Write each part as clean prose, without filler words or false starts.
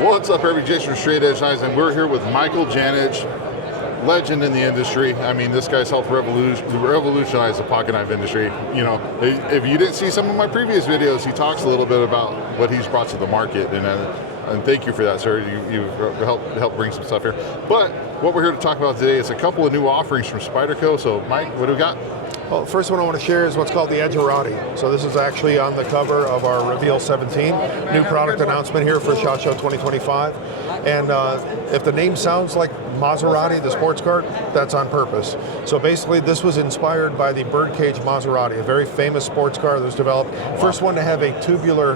What's up, everybody? Jason from Straight Edge Knives, and we're here with Michael Janich, legend in the industry. I mean, this guy's helped revolutionize the pocket knife industry. You know, if you didn't see some of my previous videos, he talks a little bit about what he's brought to the market, and thank you for that, sir. You've helped bring some stuff here. But what we're here to talk about today is a couple of new offerings from Spyderco. So, Mike, what do we got? Well, the first one I want to share is what's called the Edera. So this is actually on the cover of our Reveal 17, new product announcement here for SHOT Show 2025. And if the name sounds like Maserati, the sports car, that's on purpose. So basically this was inspired by the Birdcage Maserati, a very famous sports car that was developed. First one to have a tubular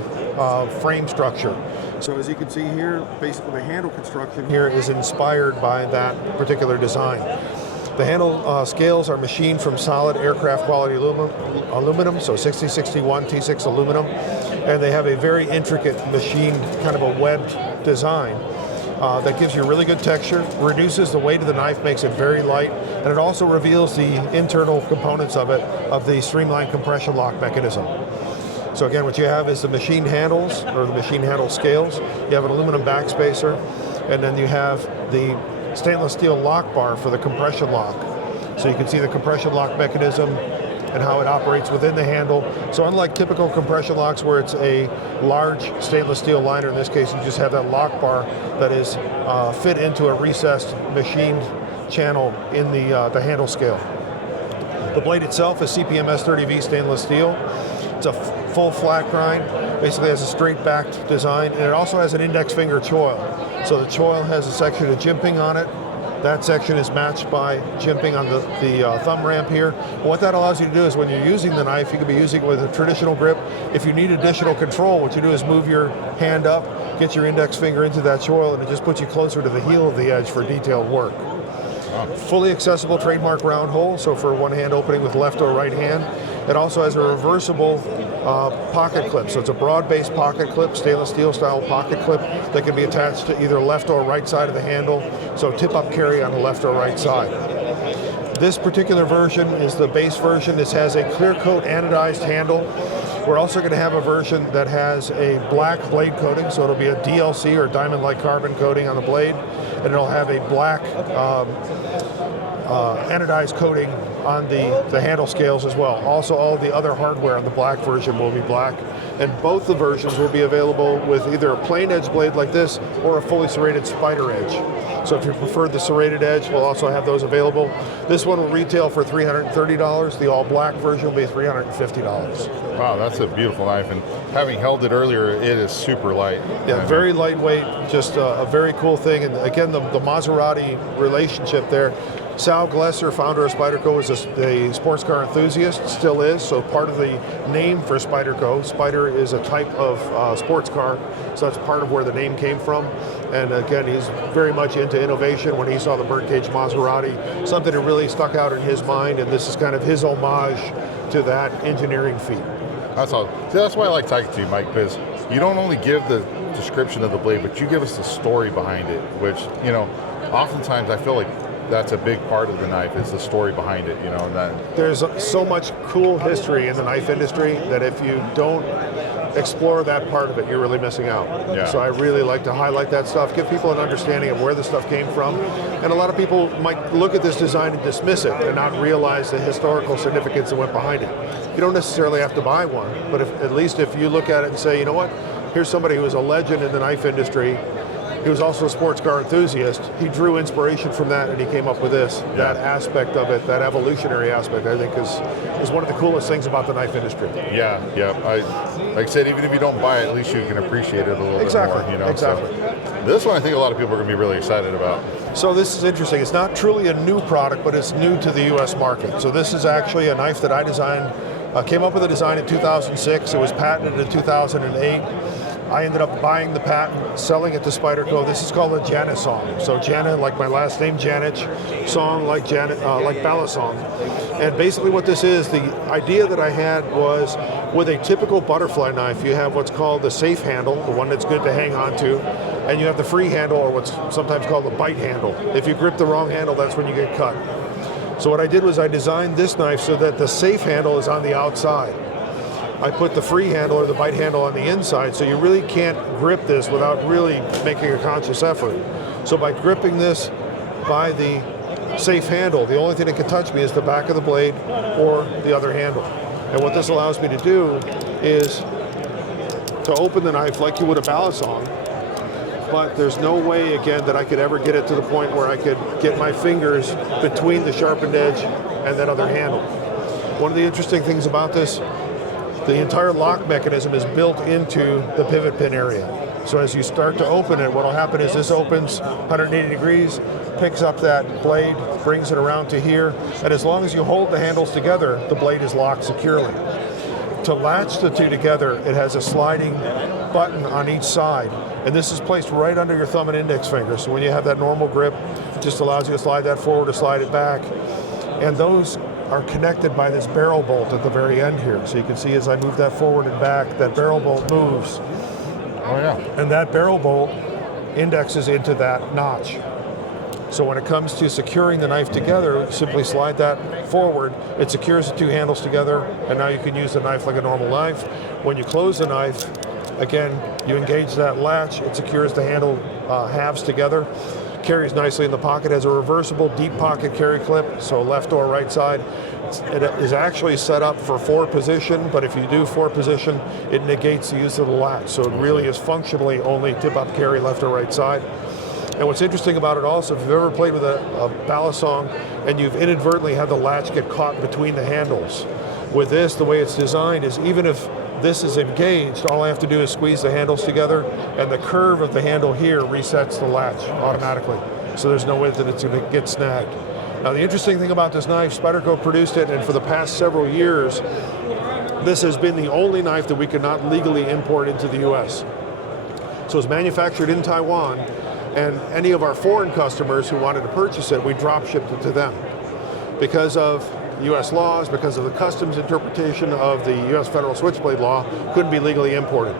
frame structure. So as you can see here, basically the handle construction here is inspired by that particular design. The handle scales are machined from solid aircraft quality aluminum, so 6061 T6 aluminum, and they have a very intricate machined kind of a webbed design that gives you really good texture, reduces the weight of the knife, makes it very light, and it also reveals the internal components of it, of the streamlined compression lock mechanism. So again, what you have is the machined handles, or the machine handle scales. You have an aluminum backspacer, and then you have the stainless steel lock bar for the compression lock. So you can see the compression lock mechanism and how it operates within the handle. So unlike typical compression locks where it's a large stainless steel liner, in this case you just have that lock bar that is fit into a recessed machined channel in the handle scale. The blade itself is CPMS 30V stainless steel. It's a full flat grind, basically has a straight backed design, and it also has an index finger choil. So the choil has a section of jimping on it. That section is matched by jimping on the thumb ramp here. And what that allows you to do is when you're using the knife, you can be using it with a traditional grip. If you need additional control, what you do is move your hand up, get your index finger into that choil, and it just puts you closer to the heel of the edge for detailed work. Fully accessible trademark round hole, so for one hand opening with left or right hand. It also has a reversible pocket clip, so it's a broad-based pocket clip, stainless steel style pocket clip that can be attached to either left or right side of the handle, so tip-up carry on the left or right side. This particular version is the base version. This has a clear coat anodized handle. We're also going to have a version that has a black blade coating, so it'll be a DLC or diamond-like carbon coating on the blade, and it'll have a black anodized coating on the handle scales as well. Also, all the other hardware on the black version will be black, and both the versions will be available with either a plain edge blade like this or a fully serrated spider edge. So if you prefer the serrated edge, we'll also have those available. This one will retail for $330. The all black version will be $350. Wow, that's a beautiful knife, and having held it earlier, it is super light. Yeah, very lightweight, just a very cool thing. And again, the Maserati relationship there. Sal Glesser, founder of Spyderco, is a sports car enthusiast, still is, so part of the name for Spyderco, Spider is a type of sports car, so that's part of where the name came from. And again, he's very much into innovation. When he saw the Birdcage Maserati, something that really stuck out in his mind, and this is kind of his homage to that engineering feat. That's all. See, that's why I like talking to you, Mike, because you don't only give the description of the blade, but you give us the story behind it, which, you know, oftentimes I feel like that's a big part of the knife, is the story behind it, you know. And that there's so much cool history in the knife industry that if you don't explore that part of it, you're really missing out. Yeah. So I really like to highlight that stuff, give people an understanding of where the stuff came from. And a lot of people might look at this design and dismiss it and not realize the historical significance that went behind it. You don't necessarily have to buy one, but at least if you look at it and say, you know what, here's somebody who was a legend in the knife industry. He was also a sports car enthusiast. He drew inspiration from that, and he came up with this. Yeah. That aspect of it, that evolutionary aspect, I think is one of the coolest things about the knife industry. Yeah, yeah. Like I said, even if you don't buy it, at least you can appreciate it a little bit more. You know? Exactly. So this one I think a lot of people are going to be really excited about. So this is interesting. It's not truly a new product, but it's new to the U.S. market. So this is actually a knife that I designed, came up with a design in 2006. It was patented in 2008. I ended up buying the patent, selling it to Spyderco. This is called a Janisong. So Jana, like my last name, Janich, song like ballad song. And basically what this is, the idea that I had was with a typical butterfly knife, you have what's called the safe handle, the one that's good to hang on to, and you have the free handle, or what's sometimes called the bite handle. If you grip the wrong handle, that's when you get cut. So what I did was I designed this knife so that the safe handle is on the outside. I put the free handle or the bite handle on the inside, so you really can't grip this without really making a conscious effort. So by gripping this by the safe handle, the only thing that can touch me is the back of the blade or the other handle. And what this allows me to do is to open the knife like you would a balisong, but there's no way, again, that I could ever get it to the point where I could get my fingers between the sharpened edge and that other handle. One of the interesting things about this, the entire lock mechanism is built into the pivot pin area. So as you start to open it, what will happen is this opens 180 degrees, picks up that blade, brings it around to here, and as long as you hold the handles together, the blade is locked securely. To latch the two together, it has a sliding button on each side, and this is placed right under your thumb and index finger. So when you have that normal grip, it just allows you to slide that forward or slide it back. And those are connected by this barrel bolt at the very end here. So you can see as I move that forward and back, that barrel bolt moves. Oh yeah. And that barrel bolt indexes into that notch. So when it comes to securing the knife together, simply slide that forward, it secures the two handles together, and now you can use the knife like a normal knife. When you close the knife, again, you engage that latch, it secures the handle halves together, carries nicely in the pocket, has a reversible deep pocket carry clip, so left or right side. It is actually set up for 4 position, but if you do 4 position, it negates the use of the latch. So it really is functionally only tip up carry left or right side. And what's interesting about it also, if you've ever played with a balisong and you've inadvertently had the latch get caught between the handles, with this, the way it's designed is even if this is engaged, all I have to do is squeeze the handles together, and the curve of the handle here resets the latch automatically. So there's no way that it's going to get snagged. Now the interesting thing about this knife, Spyderco produced it, and for the past several years, this has been the only knife that we could not legally import into the US. So it's manufactured in Taiwan, and any of our foreign customers who wanted to purchase it, we drop shipped it to them. Because of US laws, because of the customs interpretation of the US federal switchblade law, couldn't be legally imported.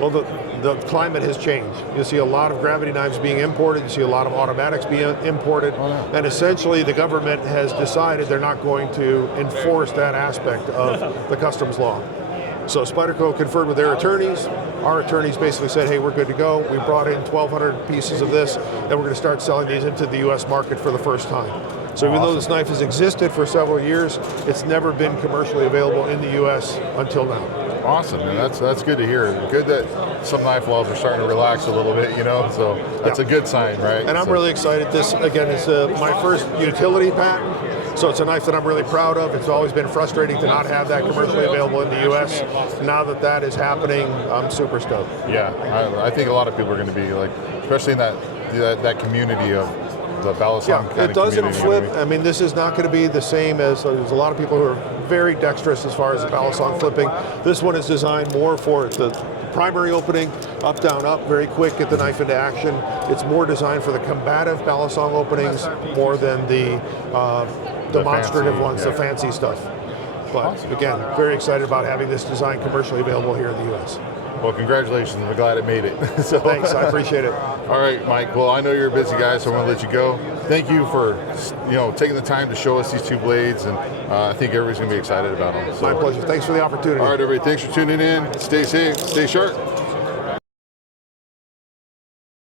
Well, the climate has changed. You see a lot of gravity knives being imported, you see a lot of automatics being imported, and essentially the government has decided they're not going to enforce that aspect of the customs law. So Spyderco conferred with their attorneys. Our attorneys basically said, hey, we're good to go. We brought in 1,200 pieces of this, and we're going to start selling these into the US market for the first time. So even though this knife has existed for several years, it's never been commercially available in the US until now. Awesome, and that's good to hear. Good that some knife laws are starting to relax a little bit, you know, so that's a good sign, right? And I'm really excited. This, again, is my first utility patent, so it's a knife that I'm really proud of. It's always been frustrating to not have that commercially available in the US. Now that that is happening, I'm super stoked. Yeah, I think a lot of people are going to be like, especially in that community of the balisong kind it of doesn't community, flip. You know what I mean, this is not going to be the same as, there's a lot of people who are very dexterous as far as the balisong flipping. This one is designed more for the primary opening, up, down, up, very quick, get the knife into action. It's more designed for the combative balisong openings more than the demonstrative fancy, ones, the fancy stuff. But again, very excited about having this design commercially available here in the US. Well, congratulations. I'm glad it made it. So, thanks, I appreciate it. All right, Mike. Well, I know you're a busy guy, so I'm going to let you go. Thank you for taking the time to show us these two blades, and I think everybody's going to be excited about them. So. My pleasure. Thanks for the opportunity. All right, everybody. Thanks for tuning in. Stay safe. Stay sharp.